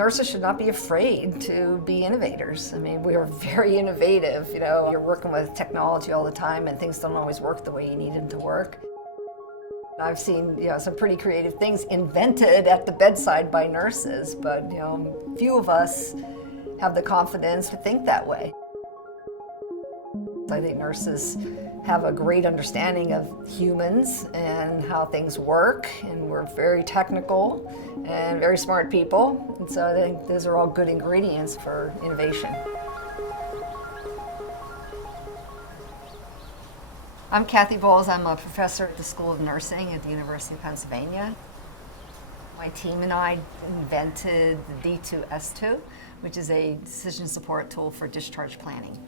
Nurses should not be afraid to be innovators. I mean, we are very innovative. You know, you're working with technology all the time and things don't always work the way you need them to work. I've seen, some pretty creative things invented at the bedside by nurses, but, few of us have the confidence to think that way. I think nurses have a great understanding of humans and how things work, and we're very technical and very smart people, and so I think those are all good ingredients for innovation. I'm Kathy Bowles. I'm a professor at the School of Nursing at the University of Pennsylvania. My team and I invented the D2S2, which is a decision support tool for discharge planning.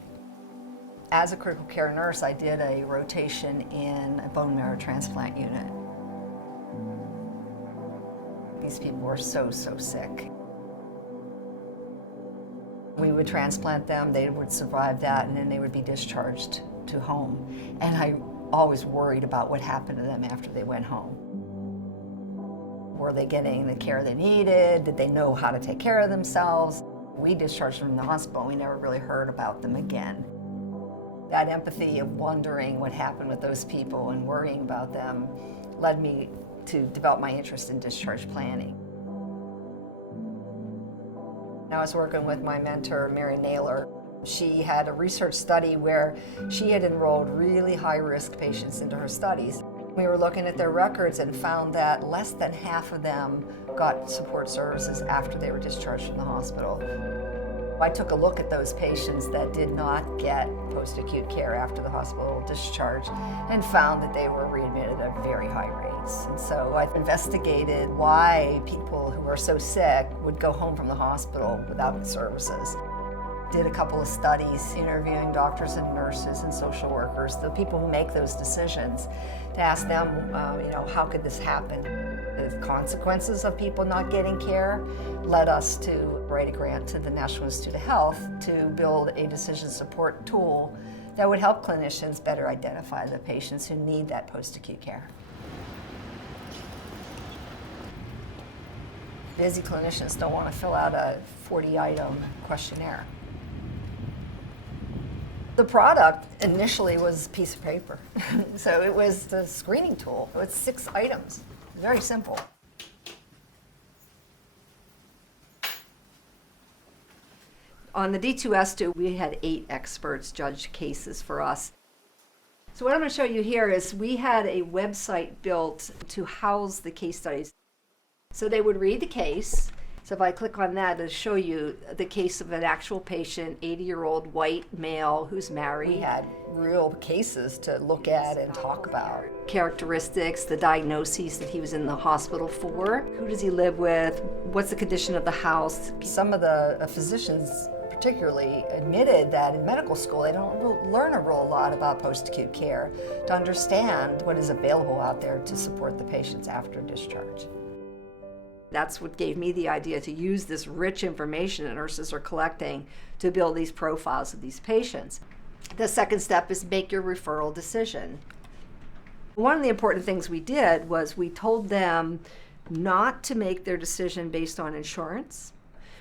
As a critical care nurse, I did a rotation in a bone marrow transplant unit. These people were so sick. We would transplant them, they would survive that, and then they would be discharged to home. And I always worried about what happened to them after they went home. Were they getting the care they needed? Did they know how to take care of themselves? We discharged them from the hospital. We never really heard about them again. That empathy of wondering what happened with those people and worrying about them led me to develop my interest in discharge planning. I was working with my mentor, Mary Naylor. She had a research study where she had enrolled really high-risk patients into her studies. We were looking at their records and found that less than half of them got support services after they were discharged from the hospital. I took a look at those patients that did not get post-acute care after the hospital discharge and found that they were readmitted at very high rates. And so I investigated why people who are so sick would go home from the hospital without services. Did a couple of studies interviewing doctors and nurses and social workers, the people who make those decisions, to ask them, how could this happen? The consequences of people not getting care led us to write a grant to the National Institute of Health to build a decision support tool that would help clinicians better identify the patients who need that post-acute care. Busy clinicians don't want to fill out a 40-item questionnaire. The product initially was a piece of paper. So it was the screening tool. It was 6 items. Very simple. On the D2S2, we had 8 experts judge cases for us. So what I'm going to show you here is we had a website built to house the case studies. So they would read the case. So if I click on that, it'll show you the case of an actual patient, 80-year-old white male who's married. We had real cases to look at and talk about. Characteristics, the diagnoses that he was in the hospital for. Who does he live with? What's the condition of the house? Some of the physicians particularly admitted that in medical school they don't learn a real lot about post-acute care to understand what is available out there to support the patients after discharge. That's what gave me the idea to use this rich information that nurses are collecting to build these profiles of these patients. The second step is make your referral decision. One of the important things we did was we told them not to make their decision based on insurance.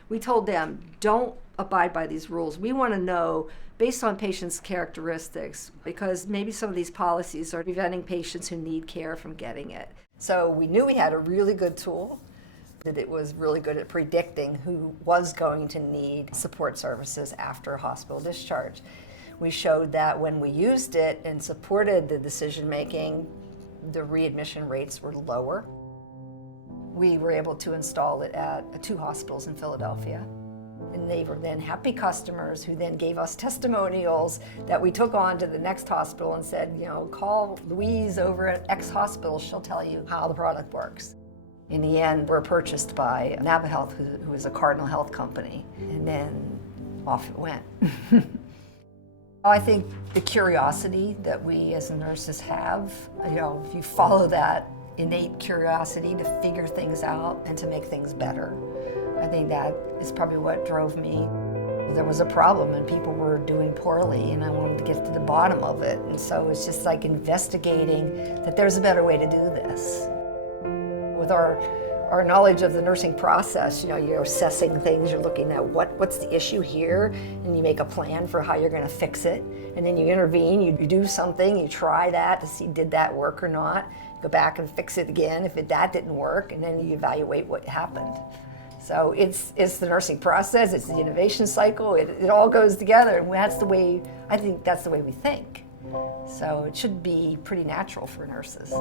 We told them, don't abide by these rules. We want to know based on patients' characteristics, because maybe some of these policies are preventing patients who need care from getting it. So we knew we had a really good tool, that it was really good at predicting who was going to need support services after hospital discharge. We showed that when we used it and supported the decision making, the readmission rates were lower. We were able to install it at 2 hospitals in Philadelphia. And they were then happy customers who then gave us testimonials that we took on to the next hospital and said, call Louise over at X hospital, she'll tell you how the product works. In the end, we're purchased by NaviHealth, who is a Cardinal Health company, and then off it went. I think the curiosity that we as nurses have, if you follow that innate curiosity to figure things out and to make things better, I think that is probably what drove me. There was a problem and people were doing poorly and I wanted to get to the bottom of it. And so it's just like investigating that there's a better way to do this. With our our knowledge of the nursing process. You're assessing things, you're looking at what's the issue here, and you make a plan for how you're going to fix it. And then you intervene, you do something, you try that to see did that work or not. Go back and fix it again if that didn't work, and then you evaluate what happened. So it's the nursing process, it's the innovation cycle, it all goes together, and I think that's the way we think. So it should be pretty natural for nurses.